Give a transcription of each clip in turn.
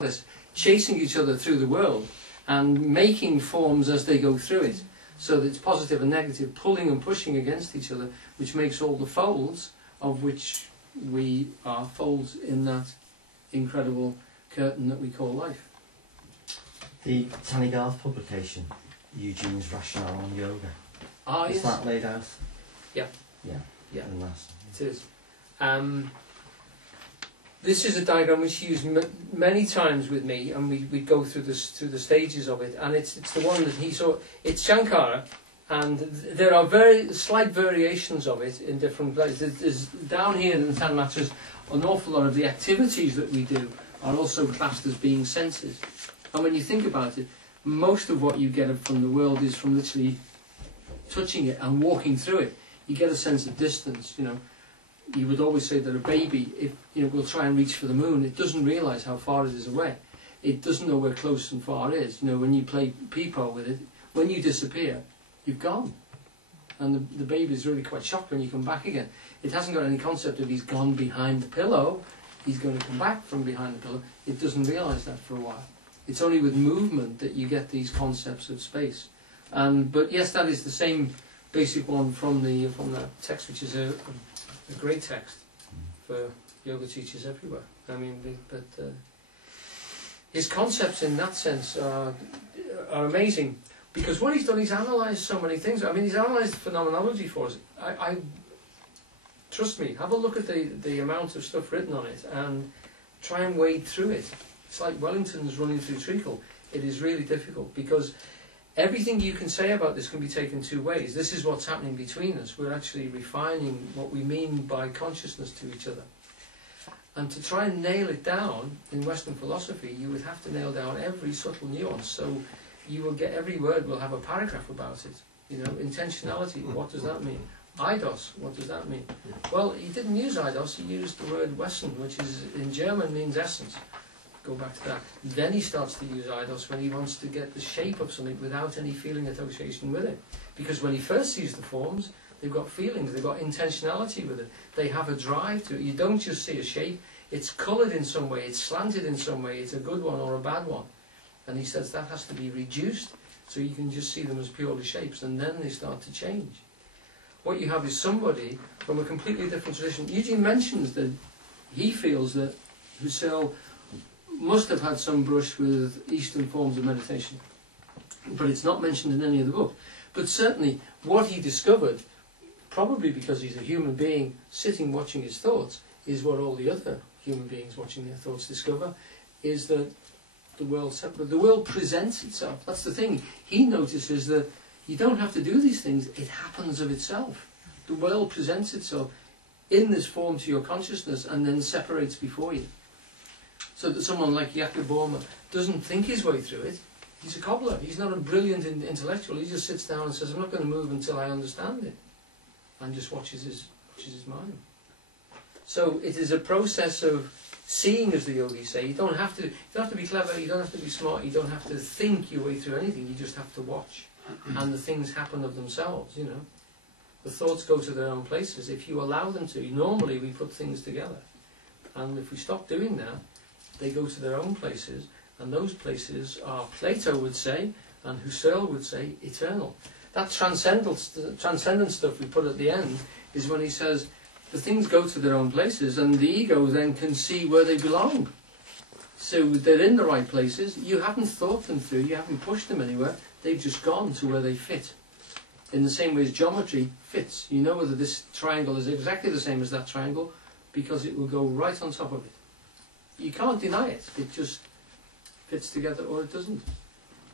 this, chasing each other through the world and making forms as they go through it, so that it's positive and negative, pulling and pushing against each other, which makes all the folds of which we are folds in that incredible curtain that we call life. The Tannigarth publication, Eugene's Rationale on Yoga. Ah, Is yes. that laid out? Yeah. Yeah. Yeah. In that. It is. This is a diagram which he used many times with me, and we go through the stages of it. And it's the one that he saw. It's Shankara, and there are very slight variations of it in different places. There's down here in the Tanmatras, an awful lot of the activities that we do are also classed as being senses. And when you think about it, most of what you get from the world is from literally touching it and walking through it. You get a sense of distance, you know. You would always say that a baby, if will try and reach for the moon, it doesn't realise how far it is away. It doesn't know where close and far is. You know, when you play peepo with it, when you disappear, you've gone. And the baby is really quite shocked when you come back again. It hasn't got any concept of he's gone behind the pillow, he's going to come back from behind the pillow. It doesn't realise that for a while. It's only with movement that you get these concepts of space. But yes, that is the same basic one from that text, which is a great text for yoga teachers everywhere. I mean, his concepts in that sense are amazing, because what he's done, he's analysed so many things. I mean, he's analysed phenomenology for us. Trust me, have a look at the amount of stuff written on it and try and wade through it. It's like Wellington's running through treacle. It is really difficult, because everything you can say about this can be taken two ways. This is what's happening between us. We're actually refining what we mean by consciousness to each other. And to try and nail it down in Western philosophy, you would have to nail down every subtle nuance. So you will get, every word will have a paragraph about it. You know, intentionality, what does that mean? Eidos, what does that mean? Well, he didn't use eidos, he used the word Wesen, which is in German means essence. Go back to that. Then he starts to use eidos when he wants to get the shape of something without any feeling association with it. Because when he first sees the forms, they've got feelings, they've got intentionality with it. They have a drive to it. You don't just see a shape, it's coloured in some way, it's slanted in some way, it's a good one or a bad one. And he says that has to be reduced so you can just see them as purely shapes, and then they start to change. What you have is somebody from a completely different tradition. Eugene mentions that he feels that Husserl must have had some brush with Eastern forms of meditation, but it's not mentioned in any of the book. But certainly what he discovered, probably because he's a human being sitting watching his thoughts, is what all the other human beings watching their thoughts discover, is that the world's separate. The world presents itself. That's the thing. He notices that you don't have to do these things, it happens of itself. The world presents itself in this form to your consciousness and then separates before you. So that someone like Jakob Boehme doesn't think his way through it. He's a cobbler. He's not a brilliant intellectual. He just sits down and says, I'm not going to move until I understand it. And just watches his mind. So it is a process of seeing, as the yogis say. You don't have to be clever, you don't have to be smart, you don't have to think your way through anything. You just have to watch. And the things happen of themselves, you know. The thoughts go to their own places if you allow them to. Normally we put things together. And if we stop doing that, they go to their own places, and those places are, Plato would say, and Husserl would say, eternal. That transcendent stuff we put at the end is when he says, the things go to their own places, and the ego then can see where they belong. So they're in the right places, you haven't thought them through, you haven't pushed them anywhere, they've just gone to where they fit. In the same way as geometry fits. You know whether this triangle is exactly the same as that triangle, because it will go right on top of it. You can't deny it. It just fits together or it doesn't.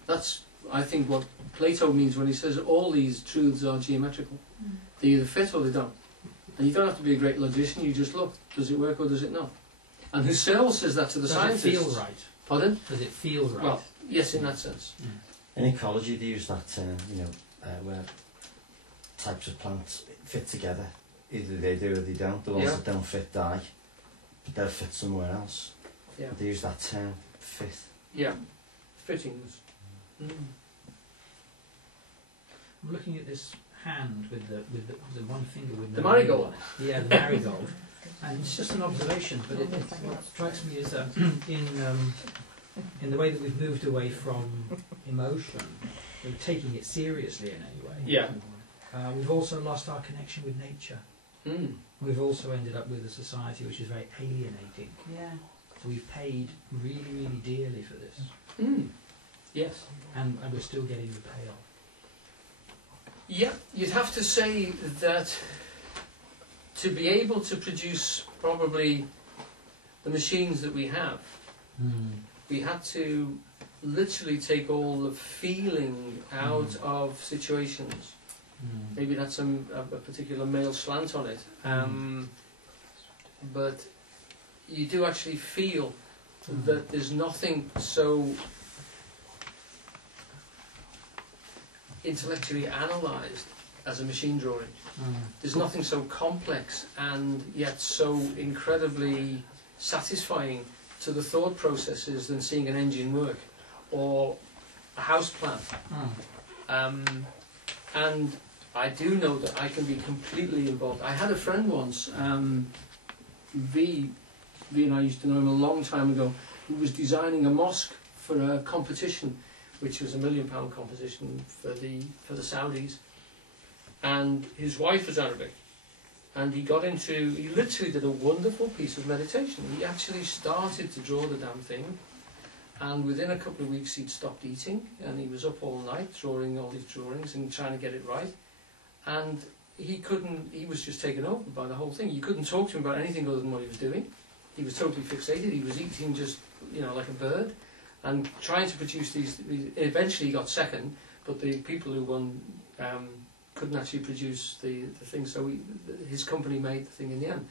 That's, I think, what Plato means when he says all these truths are geometrical. They either fit or they don't. And you don't have to be a great logician, you just look. Does it work or does it not? And Husserl says that to the scientists. Does it feel right? Pardon? Does it feel right? Well, yes, in that sense. In ecology they use that term, where types of plants fit together. Either they do or they don't. The ones that don't fit die. But they'll fit somewhere else. Yeah. They use that term, fit. Yeah, fittings. I'm looking at this hand with the one finger with the marigold. Yeah, the marigold. And it's just an observation, but what strikes me is in in the way that we've moved away from emotion, we're taking it seriously in any way. Yeah. We've also lost our connection with nature. Mm. We've also ended up with a society which is very alienating. Yeah. So we've paid really, really dearly for this. Mm. Yes. And we're still getting the payoff. Yeah, you'd have to say that to be able to produce probably the machines that we have, we had to literally take all the feeling out of situations. Maybe that's a particular male slant on it. But you do actually feel that there's nothing so intellectually analysed as a machine drawing. There's nothing so complex and yet so incredibly satisfying to the thought processes than seeing an engine work or a house plan. And I do know that I can be completely involved. I had a friend once, V and I used to know him a long time ago, who was designing a mosque for a competition, which was £1 million competition for the Saudis. And his wife was Arabic. And he literally did a wonderful piece of meditation. He actually started to draw the damn thing. And within a couple of weeks he'd stopped eating. And he was up all night drawing all these drawings and trying to get it right. And he was just taken over by the whole thing. You couldn't talk to him about anything other than what he was doing. He was totally fixated. He was eating just, like a bird. And trying to produce these, eventually he got second, but the people who won couldn't actually produce the thing, so his company made the thing in the end.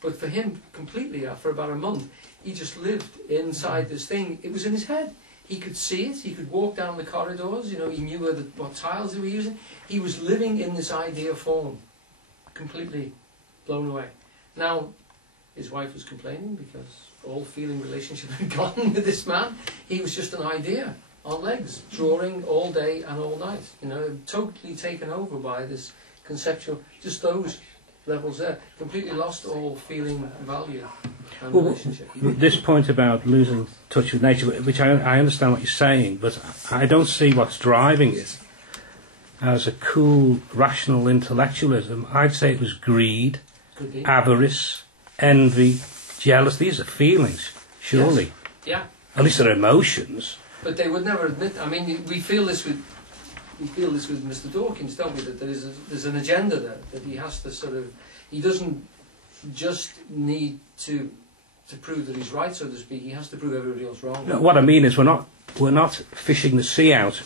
But for him, completely, for about a month, he just lived inside this thing. It was in his head. He could see it, he could walk down the corridors, he knew what tiles they were using. He was living in this idea form, completely blown away. Now, his wife was complaining because all feeling relationship had gone with this man. He was just an idea on legs, drawing all day and all night. Totally taken over by this conceptual, just those levels there. Completely lost all feeling value and relationship. This point about losing touch with nature, which I understand what you're saying, but I don't see what's driving it as a cool, rational intellectualism. I'd say it was greed, avarice, envy, jealousy. These are feelings, surely. Yes. Yeah. At least they're emotions. But they would never admit. I mean, we feel this with Mr. Dawkins, don't we? That there's an agenda there, that he has to he doesn't just need to prove that he's right, so to speak. He has to prove everybody else wrong. No, what I mean is we're not fishing the sea out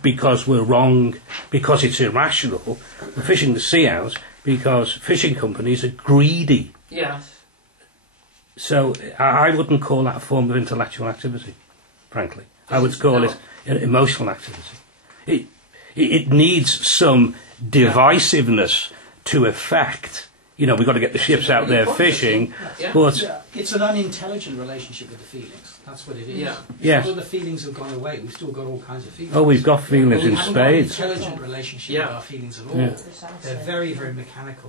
because we're wrong, because it's irrational. We're fishing the sea out because fishing companies are greedy. Yes. So I wouldn't call that a form of intellectual activity, frankly. I would call it emotional activity. It needs some divisiveness to effect. We've got to get the ships out there fishing, but it's an unintelligent relationship with the feelings. That's what it is. Yeah. Although the feelings have gone away, we've still got all kinds of feelings. Oh, we've got feelings in spades. We haven't got an intelligent relationship with our feelings at all. Yeah. They're very, very mechanical.